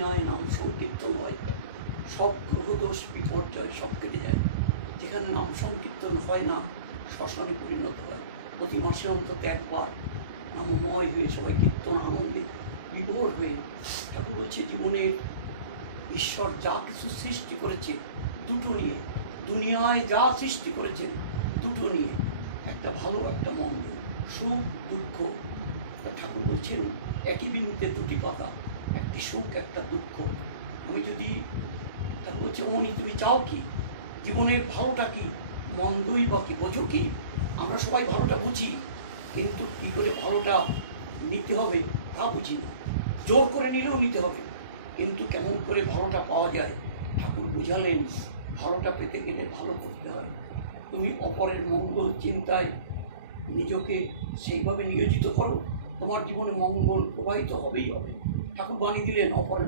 দুনিয়ায় নাম সংকীর্তন হয়, সব গ্রহদোষ বিপর্যয় সব কেটে যায়। যেখানে নাম সংকীর্তন হয় না, শ্মশানে পরিণত হয়। প্রতি মাসে অন্তত একবার নামময় হয়ে সবাই কীর্তন আনন্দে বিভোর হয়ে, ঠাকুর বলছে জীবনের ঈশ্বর যা কিছু সৃষ্টি করেছে দুটো নিয়ে, দুনিয়ায় যা সৃষ্টি করেছেন দুটো নিয়ে, একটা ভালো একটা মন্দ, সুখ দুঃখ। ঠাকুর বলছেন একই বিন্দুতে দুটি পাতা, একটি সুখ একটা দুঃখ। আমি যদি ঠাকুর বলছে অমনি তুমি চাও কি, জীবনের ভালোটা কি মন্দই বা কি বোঝো কি? আমরা সবাই ভালোটা বুঝি, কিন্তু কী করে ভালোটা নিতে হবে তা বুঝি না। জোর করে নিলেও নিতে হবে, কিন্তু কেমন করে ভালোটা পাওয়া যায় ঠাকুর বুঝালেন। ভালোটা পেতে গেলে ভালো করতে হয়। তুমি অপরের মঙ্গল চিন্তায় নিজকে সেইভাবে নিয়োজিত করো, তোমার জীবনে মঙ্গল প্রবাহিত হবেই হবে। ঠাকুর বাণী দিলেন অপরের